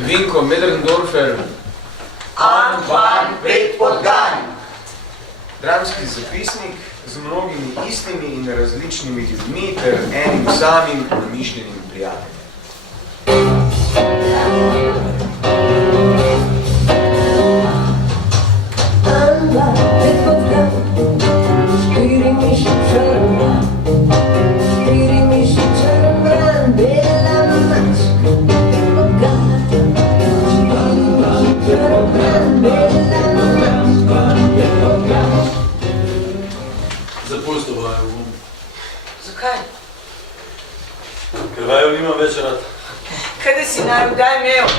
Vinko Medrendorfer, Antoine Predpodgan. Dramski zapisnik z mnogimi istimi in različnimi ljudmi ter enim samim namišljenim prijateljem. Zapustil vaju bom. Zakaj? Ker vaju nimam več rad. Kaj da si naj kdaj imel?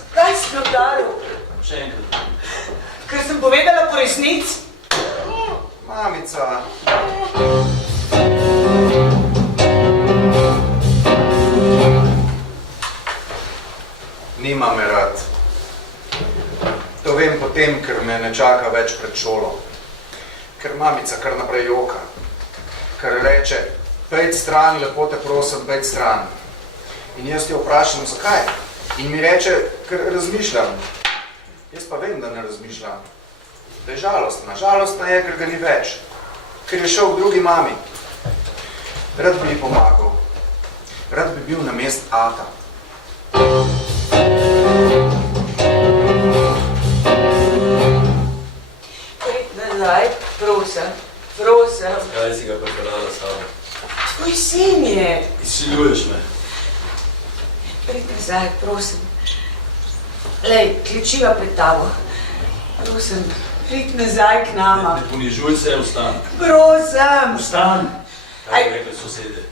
Zakaj si me udaril? Še enkrat. Ker sem povedala po resnici? Mamica. Nima me rad. To vem potem, ker me ne čaka več pred šolo. Ker mamica kar naprej joka. Ker reče, pejt stran, lepo te prosim, pejt stran. In jaz jo vprašam, zakaj? In mi reče, ker razmišljam. Jaz pa vem, da ne razmišljam. Da je žalostna. Žalostna je, ker ga ni več. Ker je šel k drugi mami. Rad bi ji pomagal. Rad bi bil na mest ata. Nazaj, prosim, prosim. Kaj si ga prepeljala sama? Tvoj sin je. Izsiljuješ me. Prid nazaj, prosim. Lej, ključiva pred tabo. Prosim, prid nazaj k nama. Ne ponižuj se, vstan. Prosim. Vstan! Kaj bi rekli sosede?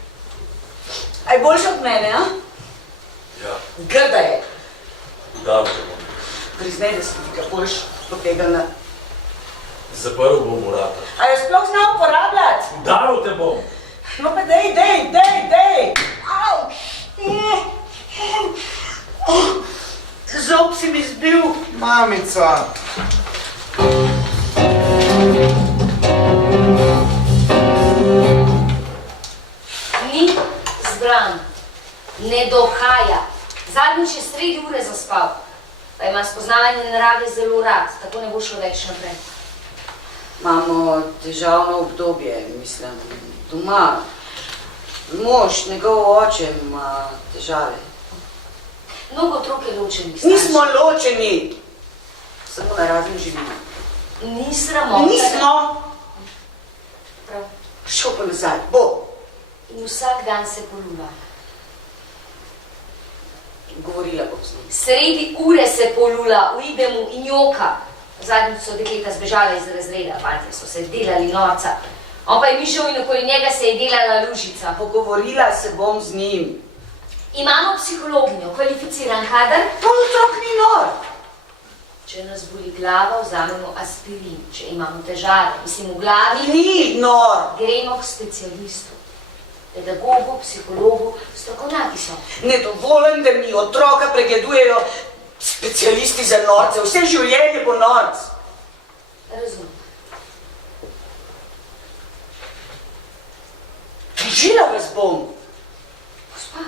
Aj boljša od mene, a? Ja, Grda je. udavil te bom. Priznaj, da sem ti ga boljš potegnila. Zaprl bom vrata. A jo sploh zna uporabljati? Udavil te bom! No pa dej! Au! Zob si mi zbil. Mamica! Ni zbran, ne dohaja. Zadnjič je sredi ure zaspal, pa ima spoznavanje narave zelo rad, tako ne bo šlo več naprej. Imamo težavno obdobje, mislim, doma. Mož, njegov oče ima težave. Mnogo otrok je ločenih. Nismo ločeni, samo na razne živimo. Ni sramota. Nismo! Prav. Šel pa nazaj, bo. In vsak dan se polula. Govorila bom z njim. Sredi ure se polula, uide mu in joka. Zadnjič so dekleta zbežala iz razreda, fantje so se delali norca. On pa je mišel in okoli njega se je delala lužica. Pogovorila se bom z njim. Imamo psihologinjo, kvalificiran kader. To otrok ni nor. Če nas boli glava, vzamemo aspirin. Če imamo težave, mislim v glavi, Ni nor. gremo k specialistu. Pedagogu, psihologu, strokovnjaki so. Nedovoljen, da mi otroka pregledujejo specialisti za norce. Vse življenje bo norc. Razumem. Tožila vas bom. Gospa,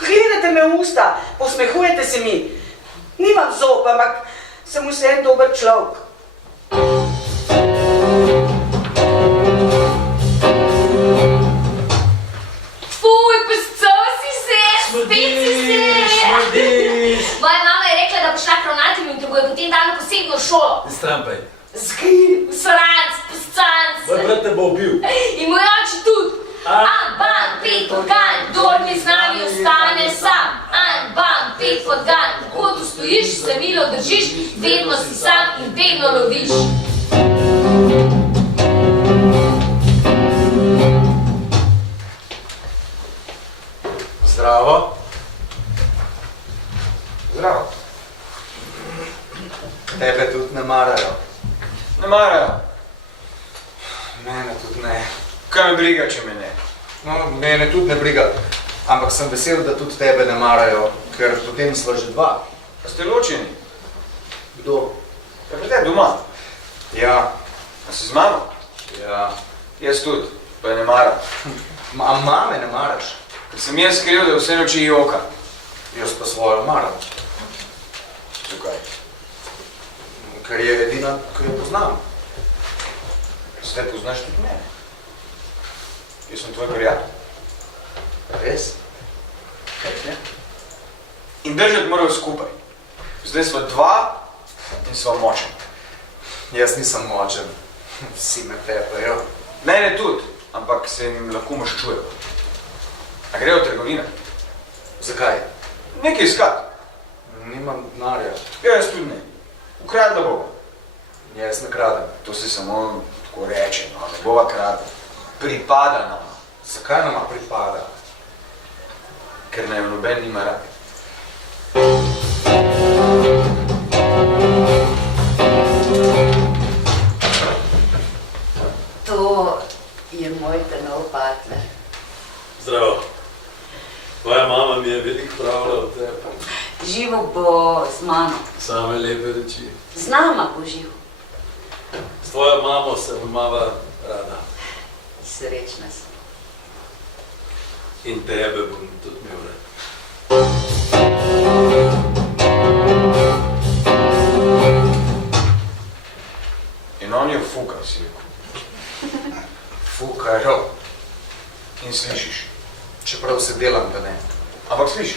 Gledate me v usta, posmehujete se mi. Nimam zob, ampak sem vseeno dober človek. fuj, pesco si se, spet si se. Smrdiš! Moja mama je rekla, da boš šla k ravnatelju in te bojo potem dala na posebno šolo. Strampaj. Zgri, sranc, pescanc. Moj brat te bo ubil. In moj oče tudi. An-ban, pet podgan, kdor ne z nami ostane sam. An-ban, pet podgan, tako tu stojiš, se milo držiš, vedno si sam in vedno loviš. Zdravo. Zdravo. Tebe tudi ne marajo. Ne marajo. Mene tudi ne. Kaj me briga, če me ne? No, mene tudi ne briga. Ampak sem vesel, da tudi tebe ne marajo, ker potem sva že dva. A ste ločeni? Kdo? Ja, pa te doma. Ja, A si z mamo? ja. Jaz tudi, pa je ne maram. A mame ne maraš? Ker sem jaz skril, da vse noči joka. Jaz pa svojo maram. Zakaj? Ker je edina, ki jo poznam. Zdaj poznaš tudi mene. Jaz sem tvoj prijatelj. Res? Kaj ne? In držati morajo skupaj. Zdaj sva dva in sva močen. Jaz nisem močen. Vsi me tepajo. Mene tudi, ampak se jim lahko maščujejo. A grejo v trgovine? Zakaj? Nekaj iskat. Nimam denarja. Ja, jaz tudi ne. Ukradla bova. Jaz ne kradem. To se samo tako reče, no, ne bova kradla. Pripada nama. Zakaj nama pripada? Ker naj jo noben nima rad. To je moj nov partner. Zdravo. Tvoja mama mi je veliko pravila o tebi. Živo bo z mano. Same lepe reči. Z nama bo živo. S tvojo mamo sem imala rada. Srečna sem. In tebe bom tudi imel rad. In on je fukal, si rekel. Fukajo. In slišiš. Čeprav se delam, da ne. Ampak slišiš.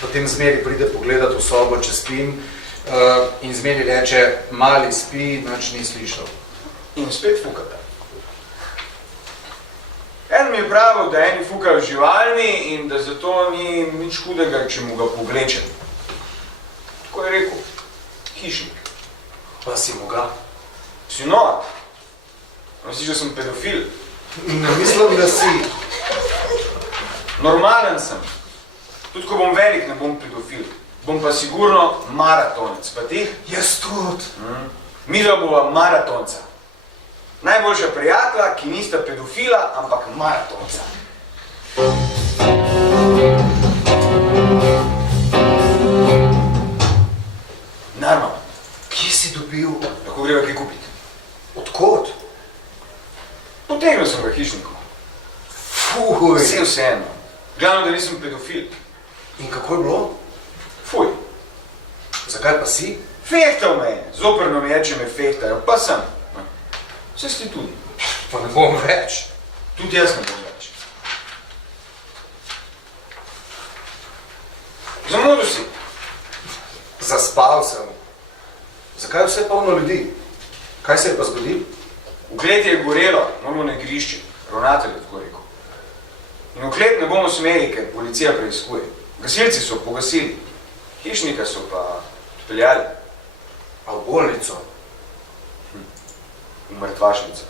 Potem zmeri pride pogledat v sobo, če spim, in zmeri reče, mali spi, nič ni slišal. In spet fukata. En mi je pravil, da eni fukajo živalmi in da zato ni nič hudega, če mu ga povlečem. Tako je rekel. Hišnik. Pa si mu ga? Si nor. Misliš, da sem pedofil? Ne mislim, da si. Normalen sem. Tudi ko bom velik, ne bom pedofil. Bom pa sigurno maratonec. Pa ti? Jaz tudi. Midva bova maratonca. Najboljša prijatelja, ki nista pedofila, ampak maratonca. Narmam. Kje si dobil? Lahko greva kaj kupiti. Odkot? Potegnil sem ga hišniku. Fuj. Vseeno. Glavno, da nisem pedofil. In kako je bilo? Fuj. Zakaj pa si? Fehtal me je. Zoprno mi je, če me fehtajo. Pa sem. Vse si tudi. Pa ne bom več. Tudi jaz ne bom več. Zamudil si. Zaspal sem. Zakaj vse polno ljudi? Kaj se je pa zgodil? V kleti je gorelo, moramo na igrišče. Ravnatelj je tako rekel. In v klet ne bomo smeli, ker policija preiskuje. Gasilci so pogasili. Hišnika so pa odpeljali. A v bolnico? V mrtvašnico.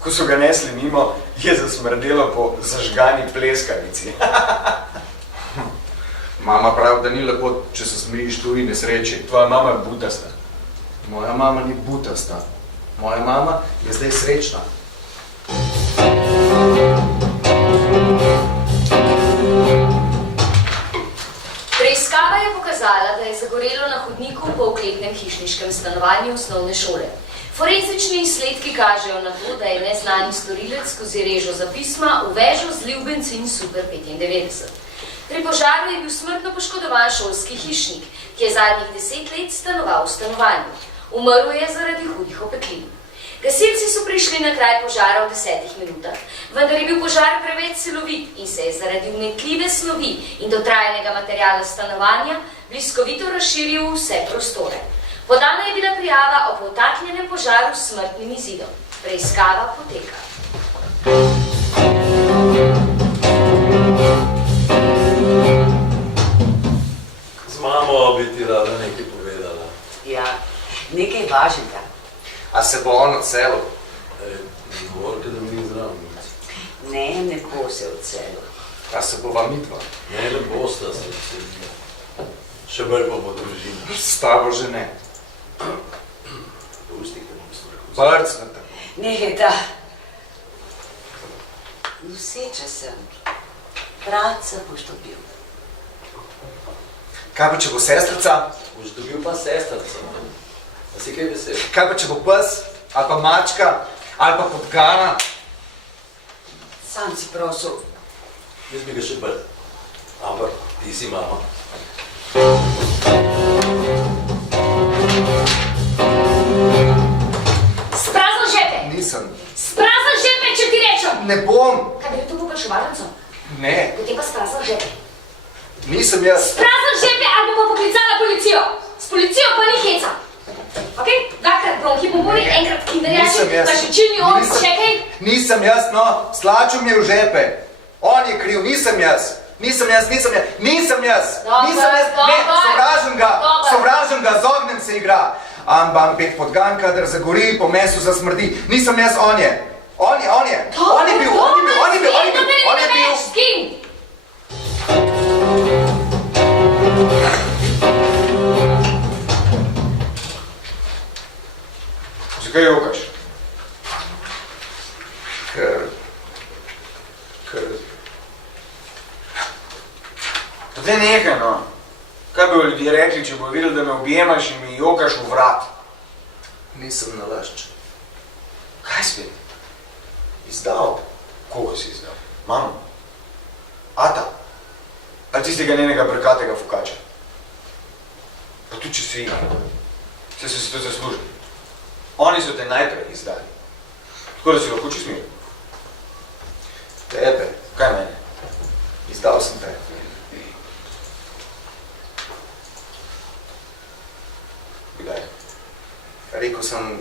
Ko so ga nesli mimo, je zasmrdelo po zažgani pleskavici. Mama pravi, da ni lepo, če se smejiš tuji nesreči. Tvoja mama je butasta. Moja mama ni butasta. Moja mama je zdaj srečna. Preiskava je pokazala, da je zagorelo na hodniku po okletnem hišniškem stanovanju osnovne šole. Forenzični izsledki kažejo na to, da je neznani storilec skozi režo za pisma v vežo zlil bencin Super 95. Pri požaru je bil smrtno poškodovan šolski hišnik, ki je zadnjih 10 let stanoval v stanovanju. Umrl je zaradi hudih opeklin. Gasilci so prišli na kraj požara v 10 minutah, vendar je bil požar preveč silovit in se je zaradi vnetljive snovi in dotrajanega materiala stanovanja bliskovito razširil v vse prostore. Podana je bila prijava o podtaknjenem požaru s smrtnim izidom. Preiskava poteka. Z mamo bi ti rada nekaj povedala. Ja, nekaj važnega. A se bo on odselil? Govorite, da mi ni zraven. Ne bo se odselil. A se bova midva? Ne bosta se odselila. Še bolj bomo družina. S tabo že ne. Pusti, ker bom stvaril. Brcnete. Nehajta. Vseče sem. Bratca boš dobil. Kaj pa, če bo sestrica? Boš dobil pa sestrca. A si kaj vesel? Kaj pa, če bo pes? Ali pa mačka? Ali pa podgana? Sam si prosil. Jaz bi ga še bolj. Ampak ti si mama. Sprazno žepe! Nisem. Sprazno žepe, če ti rečem! Ne bom. Kaj bi rekel povpraševalnico? Ne. Potem pa sprazno žepe. Nisem jaz. Sprazno žepe ali pa poklicala policijo. S policijo pa ni heca. Ok? Dvakrat bronhi bomboni, enkrat kinderjači, Nisem jaz. pa še čilni on, Nisem. še kaj. Nisem jaz, no. Slačil mi je v žepe. On je kriv, nisem jaz. Nisem jaz. Nisem jaz. Dober, Ne, dober. sovražim ga, z ognjem se igra. Ambam pet podgan, kadar zagori, po mesu zasmrdi. Nisem jaz, on je. On je bil. S kim? Zakaj jokaš? Ker... Pa te nekaj, no. Kaj bi ljudje rekli, če bo videli, da me objemaš in mi jokaš v vrat? Nisem nalašč. Kaj spet? Izdal. Koga si izdal? Mamo? Ata? Ali tistega njenega brkatega fukača? Pa tudi če si, se si to zaslužil. Oni so te najprej izdali. Tako da si lahko čisto mir. Tebe. Kaj mene? Izdal sem te. Kdaj? Rekel sem,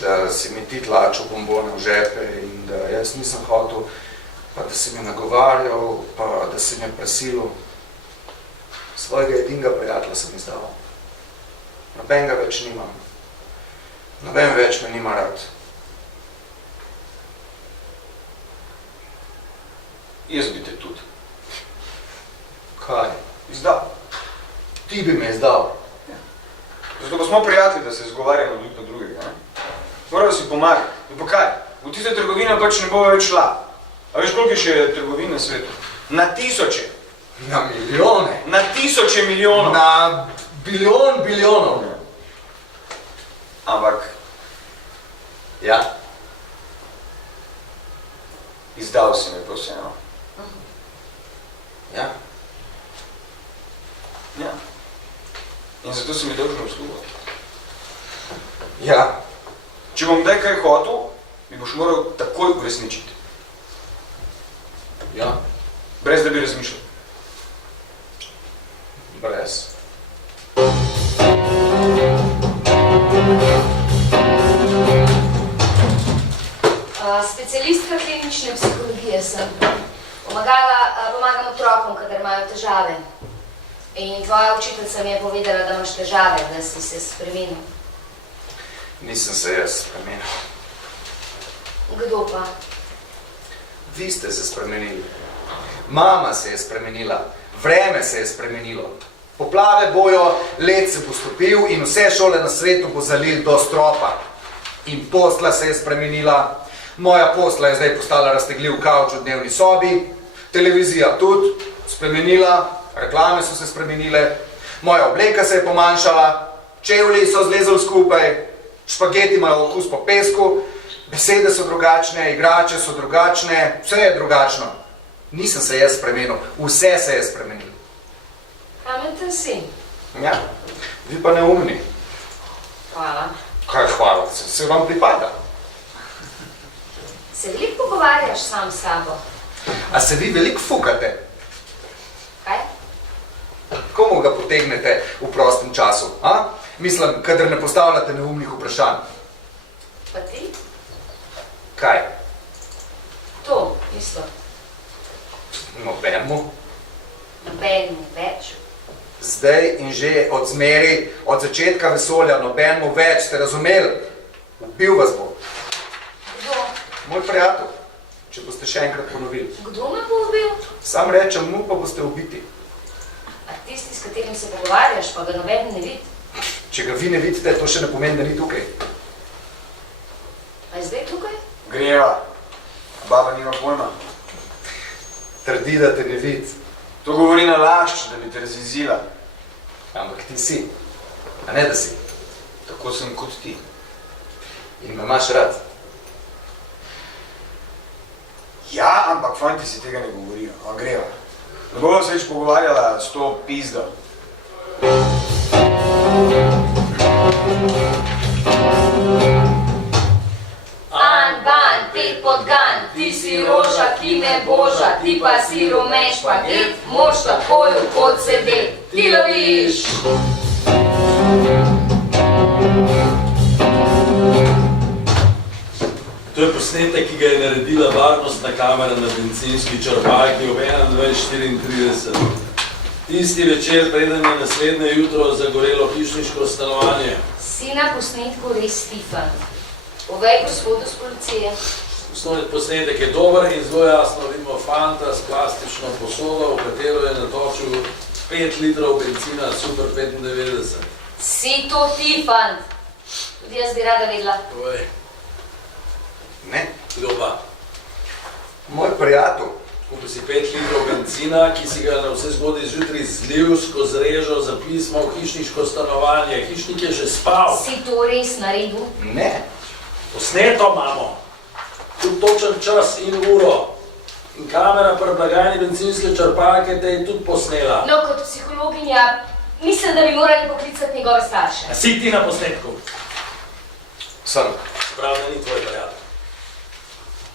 da si mi ti tlačil bombone v žepe in da jaz nisem hotel, pa da si mi nagovarjal, pa da si me presilil. Svojega edinega prijatelja sem izdal. Nobenega več nimam. Noben več me nima rad. Jaz bi te tudi. Kaj? Izdal. Ti bi me izdal. Zato pa smo prijatelji, da se izgovarjamo drug na drugega, ne? Morajo si pomagati. In pa kaj? V tiste trgovine pač ne bo več šla. A veš, koliko je še trgovin na svetu? Na tisoče. Na milijone. Na tisoče milijonov. Na bilijonov. Ampak, Ja. izdal si me pa vseeno. Ja. Ja. In zato si mi dolžen uslugo. Ja. Če bom kdaj kaj hotel, mi boš moral takoj uresničiti. Ja. Brez da bi razmišljal. Brez. Specialistka klinične psihologije sem. Pomagam otrokom, kadar imajo težave. In tvoja učiteljica mi je povedala, da imaš težave, da si se spremenil. Nisem se jaz spremenil. Kdo pa? Vi ste se spremenili. Mama se je spremenila. Vreme se je spremenilo. Poplave bojo, led se bo stopil in vse šole na svetu bo zalil do stropa. In posla se je spremenila. Moja posla je zdaj postala raztegljiv kavč v dnevni sobi. Televizija tudi spremenila. Reklame so se spremenile. Moja obleka se je pomanjšala. Čevlji so zlezali skupaj. Špageti imajo okus po pesku. Besede so drugačne, igrače so drugačne. Vse je drugačno. Nisem se jaz spremenil. Vse se je spremenilo. Pameten si. Ja, vi pa neumni. Hvala. Kaj hvala, se vam pripada. Se veliko pogovarjaš sam s sabo? A se vi veliko fukate? Kaj? Komu ga potegnete v prostem času? A? Mislim, kadar ne postavljate neumnih vprašanj. Pa ti? Kaj? To, isto. Nobenemu. Nobenemu več. Zdaj in že od zmeri, od začetka vesolja, nobenemu več, ste razumeli? Ubil vas bo. Kdo? Moj prijatelj, če boste še enkrat ponovili. Kdo me bo ubil? Sam rečem mu, pa boste ubiti. A tisti s katerim se pogovarjaš, pa ga noben ne vidi. Če ga vi ne vidite, to še ne pomeni, da ni tukaj. A je zdaj tukaj? Greva. Baba nima pojma. Trdi, da te ne vidi. To govori na lašč, da bi te razjezila. Ampak ti si. A ne, da si. Tako sem kot ti. In me imaš rad. Ja, ampak fanti si tega ne govorijo. A greva. Ne bova se več pogovarjala s to pizdo. An, ban, pet podgan, ti si roža, ki me boža, ti pa si rumeš paket, moš takoj v pot sedet. Ti loviš! To je posnetek, ki ga je naredila varnostna kamera na bencinski črpalki ob 21:34. Tisti večer, preden je naslednje jutro zagorelo hišniško stanovanje. Si na posnetku res Stefan. Povej gospodu z policije. Posnetek je dober in zelo jasno vidimo fanta s plastično posodo, v katero je natočil 5 litrov benzina, super 95. Si to ti, fant? Tudi jaz bi rada vedela. Povej, Ne? kdo pa? Moj prijatelj. Kupil si 5 litrov benzina, ki si ga na vse zgodaj zjutraj zlil skozi režo za pismo v hišniško stanovanje. Hišnik je že spal. Si to res naredil? Ne. Posneto imamo. Tudi točen čas in uro. In kamera pri blagajni bencinske črpalke te je tudi posnela. No, kot psihologinja, mislim, da bi morali poklicati njegove starše. A si ti na posnetku? Sem. Prav, da ni tvoj prijatelj.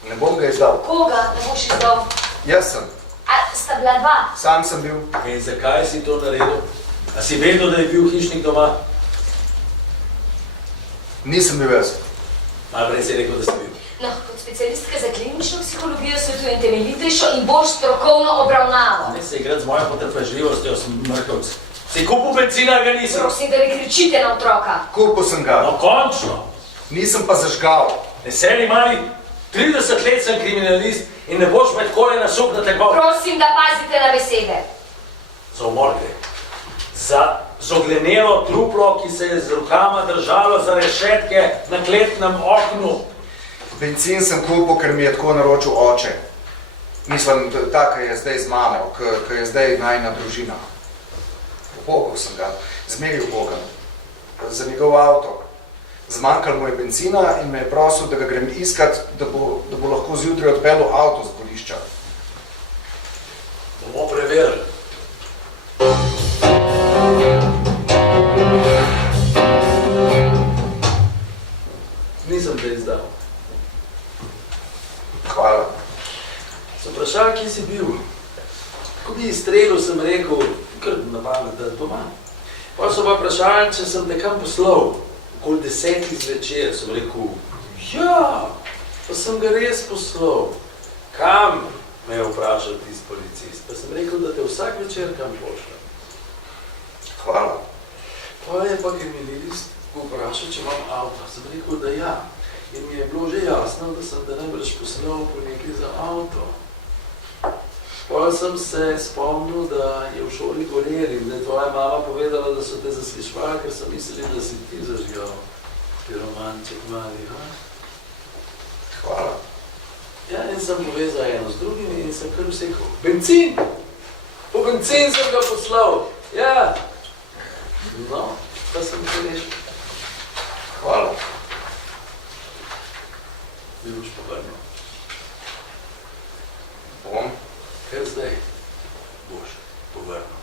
Ne bom ga izdal. Koga ne boš izdal? Jaz sem. A sta bila dva? Sam sem bil. In zakaj si to naredil? A si vedel, da je bil hišnik doma? Nisem bil jaz. Najprej si rekel, da si bil. No, kot specialistka za klinično psihologijo svetujem temeljitejšo in bolj strokovno obravnavo. Ne se igrati z mojo potrpežljivostjo, smrkavc. Si kupil benzina, ga nisem. Prosim, da ne kričite na otroka. Kupil sem ga. No, končno. Nisem pa zažgal. Veseli mali, 30 let sem kriminalist in ne boš med kolena šup na tekmo. Prosim, da pazite na besede. Za umor gre. Za zoglenelo truplo, ki se je z rokama držalo za rešetke na kletnem oknu. Benzin sem kupil, ker mi je tako naročil oče. Mislim, ta, ki je zdaj z mamo, ki je zdaj najina družina. Upokal sem ga, zmeril Boga, za njegov avto. Zmanjkalo mu je benzina in me je prosil, da ga grem iskat, da bo lahko zjutraj odpeljal avto z dvorišča. Bomo preverili. Nisem te izdal. Hvala. Sem vprašal, kje si bil. Ko bi izstrelil, sem rekel, kar na pamet, da doma. Pa so pa vprašali, če sem te kam poslal. Okoli 10 zvečer sem rekel, ja, pa sem ga res poslal. Kam? Me je vprašal tisti policist. Pa sem rekel, da te vsak večer kam pošljem. Hvala. Pa je pa kriminalist vprašal, če imam avto. Sem rekel, da ja. In mi je bilo že jasno, da sem te najbrž poslal po nekaj za avto. Potem sem se spomnil, da je v šoli gorel in da je tvoja mama povedala, da so te zaslišvali, ker so mislili, da si ti zažgal. Ti romanček mali, ha? Hvala. Ja, in sem povezal eno z drugim in sem kar vsekal. Benzin! Po benzin sem ga poslal. Ja. No, pa sem te rešil. Hvala. Mi boš povrnil. Bom. Kaj zdaj boš povrnil?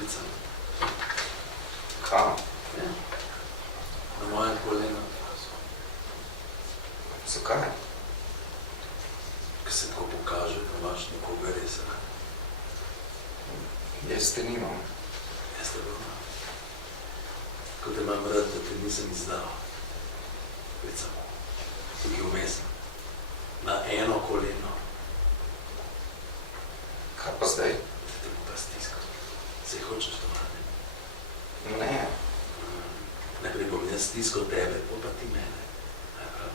Licem. Kam? Ja. Na moje kolena. Zakaj? Ker se tako pokaže, da imaš nekoga res rad. Jaz te nimam. Jaz te imam. Ko te imam rad, da te nisem izdal. Licem. Tukaj vmes. Na eno koleno. Kaj pa zdaj? Da te bo pa stiskal. Saj hočeš doma, ne? Ne. Najprej bom jaz stiskal tebe, pa ti mene. Najprav.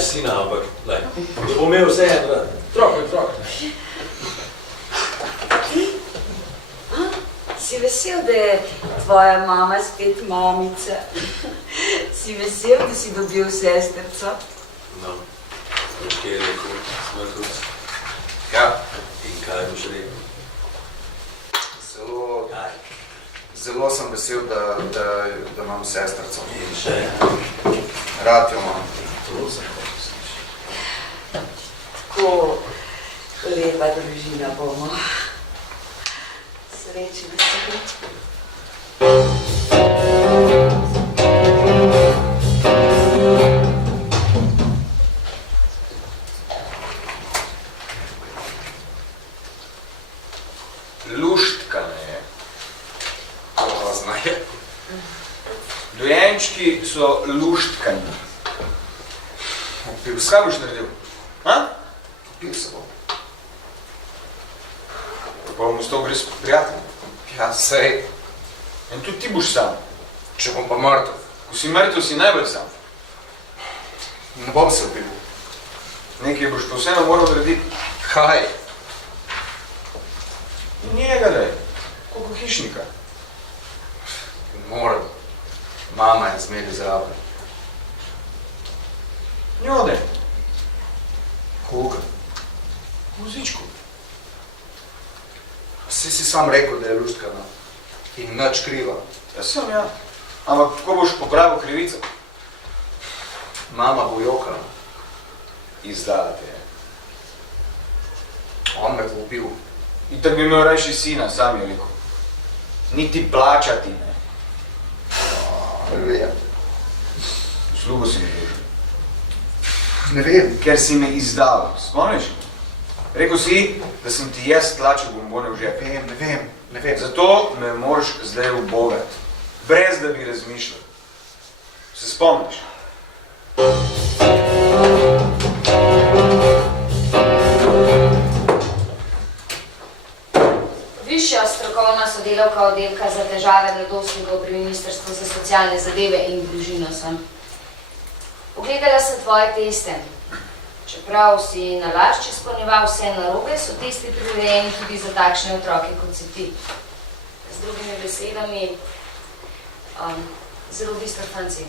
imaš sina, ampak, lej, da bo imel vse en rad. Otrok. Si vesel, da je tvoja mama spet mamica? Si vesel, da si dobil sestrco? No, kaj je rekel, Smrkovc? Ja, In kaj boš rekel? zelo sem vesel, da imam sestrco. In še, Rad jo imam. to zahodno sliši. Tako lepa družina bomo. Srečni se. Luštkane. Grozno je. Dojenčki so luštkani. Upil se. Kaj boš naredil? Ha? Upil se bom. Pa bom ostal brez prijatelja. Ja, sej. In tudi ti boš sam. Če bom pa mrtev, Ko si mrtev, si najbolj sam. ne bom se upil. Nekaj boš pa vseeno moral narediti. Kaj? In njega daj, koliko hišnika. Moram. Mama je zmeri zraven. Njo daj, Koga? vozičku. Vsi si sam rekel, da je luštkana. In nič kriva. Ja sem, ja. Ampak kako boš popravil krivico? Mama bo jokala. Izdala te je. On me bo ubil. In tako bi imel rajši sina, sam je rekel. Niti plačati, ne. Ne vem. Uslugo si mi dožil. Ne vem. Ker si me izdal, spomniš? Rekel si, da sem ti jaz tlačil bombone v žep. Ne vem. Zato me moraš zdaj ubogati, brez da bi razmišljal. Se spomniš? Višja strokovna sodelavka oddelka za težave mladostnikov pri Ministrstvu za socialne zadeve in družino sem. Pogledala sem tvoje teste. Čeprav si nalašč izpolnjeval vse narobe, so testi prirejeni tudi za takšne otroke, kot si ti. Z drugimi besedami, zelo bistri fanci.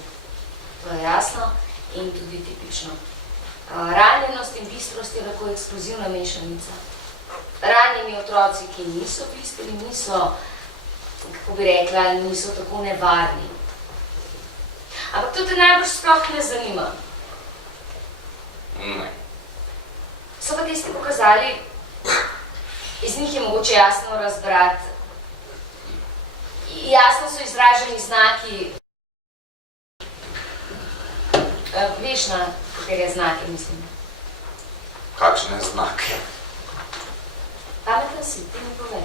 To je jasno in tudi tipično. Ranjenost in bistrost je lahko eksplozivna mešanica. Ranjeni otroci, ki niso bistri, niso, kako bi rekla, niso tako nevarni. Ampak to te najbolj sploh ne zanima. Ne. So pa testi pokazali, iz njih je mogoče jasno razbrati. Jasno so izraženi znaki. Veš, na katere znake mislim? Kakšne znake? Pameten si, ti mi povej.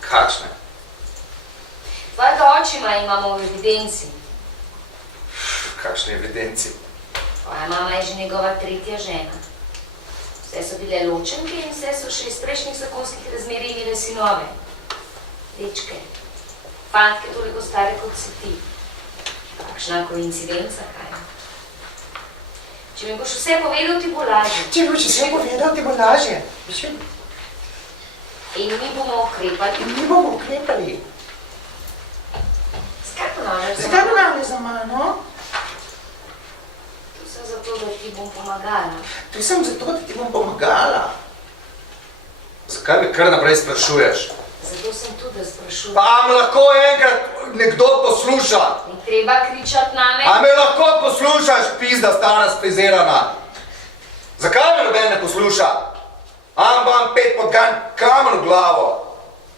Kakšne? Tvojega očima imamo v evidenci. Kakšne evidenci? Tvoja mama je že njegova tretja žena. Vse so bile ločenke in vse so še iz prejšnjih zakonskih razmerij imele sinove. Dečke. Fantke toliko stare kot si ti. Kakšna koincidenca, kaj? Če mi boš vse povedal, ti bo lažje. Če boš vse povedal, ti bo lažje. In mi bomo ukrepali. Mi bomo ukrepali. Zakaj ponavljaš za Zakaj mano? ponavljaš za mano? Tu sem zato, da ti bom pomagala. Tu sem zato, da ti bom pomagala. Zakaj me kar naprej sprašuješ? Zato sem tu, da sprašujem. Pa me lahko enkrat nekdo posluša? Ni treba kričati name. A me lahko poslušaš, pizda stara sprizirana? Zakaj me noben ne posluša? Vam 5 podgan kamen v glavo.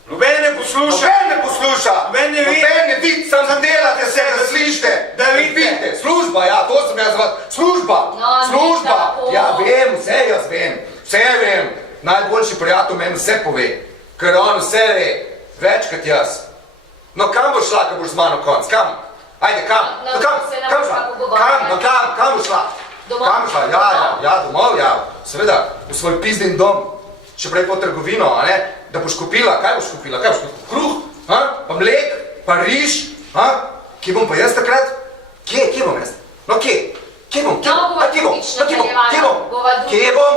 Noben ne posluša. Noben ne posluša. Noben ne vidi. Noben ne vidi, sam delate se, da slišite. Da vidite. Služba, ja, to sem jaz vas. Služba. No, nič Služba. tako. Ja, vem, vse jaz vem. Vse vem. Najboljši prijatelj meni vse pove. Ker on vse ve. Več kot jaz. No, kam boš šla, ko boš z mano konc? Kam? Ajde, kam? No, No, kam? se ne Kam boš šla? pa pogovarjati. Kam boš šla? Domov. Kam šla? Ja, domov, ja. Seveda, v svoj pizdin dom. Še prej po trgovino, a ne? Da boš kupila, kaj boš kupila? Kaj boš kupila? Kruh, ha? Pa mlek, pa riž, ha? Kje bom pa jaz takrat? Kje bom jaz? No, kje? Kje bom? No, bova drugič nadaljevala. Bova drugič. Kje bom?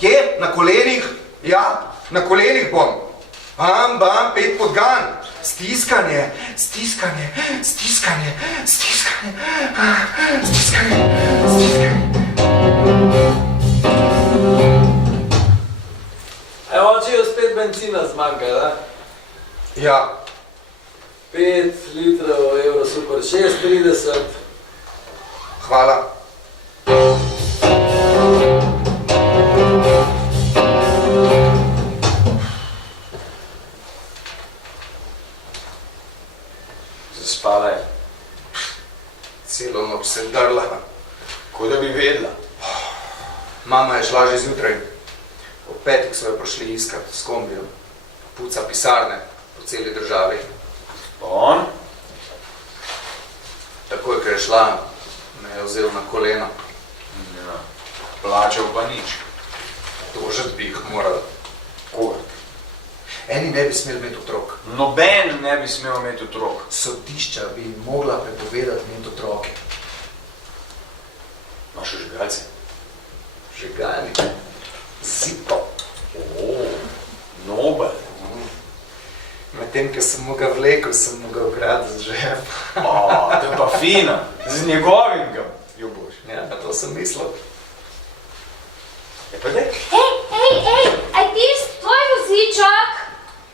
Kje? Na kolenih? Ja, na kolenih bom. Bam, bam, 5 podgan. Stiskanje, stiskanje, stiskanje, stiskanje, stiskanje, stiskanje. Očijo spet benzina zmanjka, da? Ja, 5 litrov, euro super, 6,30. hvala. Zaspala je. Celo noč se drla. Ko da bi vedela. Mama je šla že zjutraj. Ob 5 so jo prišli iskat s kombijem. Puca pisarne po celi državi. Pa on? Takoj, ker je šla, me je vzel na koleno. Ja. Plačal pa nič. Tožet bi jih moral. Koga? Eni ne bi smeli imeti otrok. Noben ne bi smel imeti otrok. Sodišča bi jim mogla prepovedati imeti otroke. Imaš žgalce? Žgalnik. Zipo. Nobel. Medtem, ko sem mu ga vlekel, sem mu ga ukradel z žep. To je pa fino. Z njegovim ga jo boš. Ja, pa to sem mislil. Je pa dek? Ej, aj tisti tvoj voziček?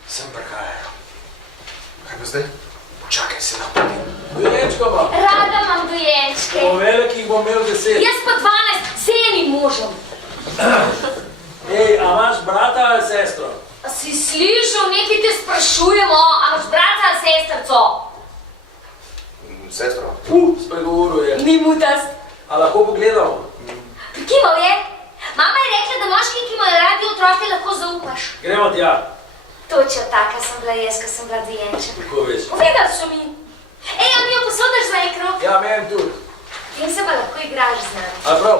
Sem prihajal. Kaj bo zdaj? Počakaj se nam potem. Dojenčko ima. Rada imam dojenčke. Po velikih bom imel 10. Jaz pa 12, s enim možem. Ej, a imaš brata ali sestro? A si slišal, nekaj te sprašujemo, a imaš brata ali sestrco? Sestro. Spregovoril je. Ni mutast. A lahko pogledamo? Prikimal je. Mama je rekla, da moški, ki imajo radi otroke, lahko zaupaš. Gremo tja. Točno taka sem bila jaz, ko sem bila dojenček. Kako veš? Povedal so mi. Ej, a mi jo posodaš za ekro? Ja, meni tudi. Tem se pa lahko igraš z nami. A prav?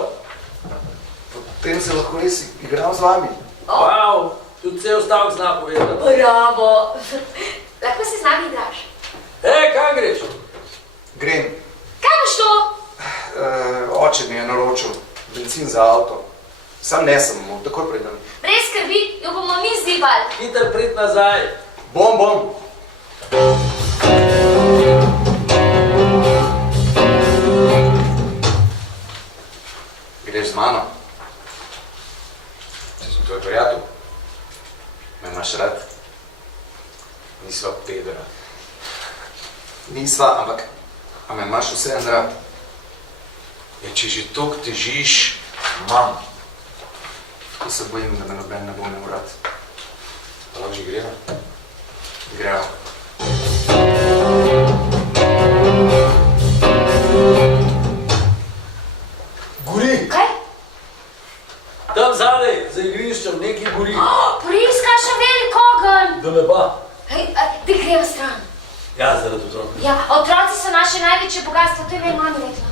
Potem se lahko res igram z vami. Wow, tudi cel stavek zna povedati. Bravo. Lahko se z nami igraš. Ej, kam greš? Grem. Kaj boš to? Oče mi je naročil bencin za avto. Sam nesem mu, takoj pridem. Brez skrbi, jo bomo mi zibali. Hiter prid nazaj. Bom. Greš z mano? Če sem tvoj prijatelj? Me imaš rad? Nisva pedra. Nisva, ampak a me imaš vseeno rad? Ja, če že toliko težiš, imam. Ko se bojim, da me noben ne bo imel rad. Pa lahko že gremo? Gremo. Gori. Kaj? Tam zadaj, za igriščem, nekaj gori. Poriska še velik ogenj. Do neba. Hej, da gremo stran. Ja, zaradi otroka. Ja, otroci so naše največje bogatstvo, to je meni mami rekla.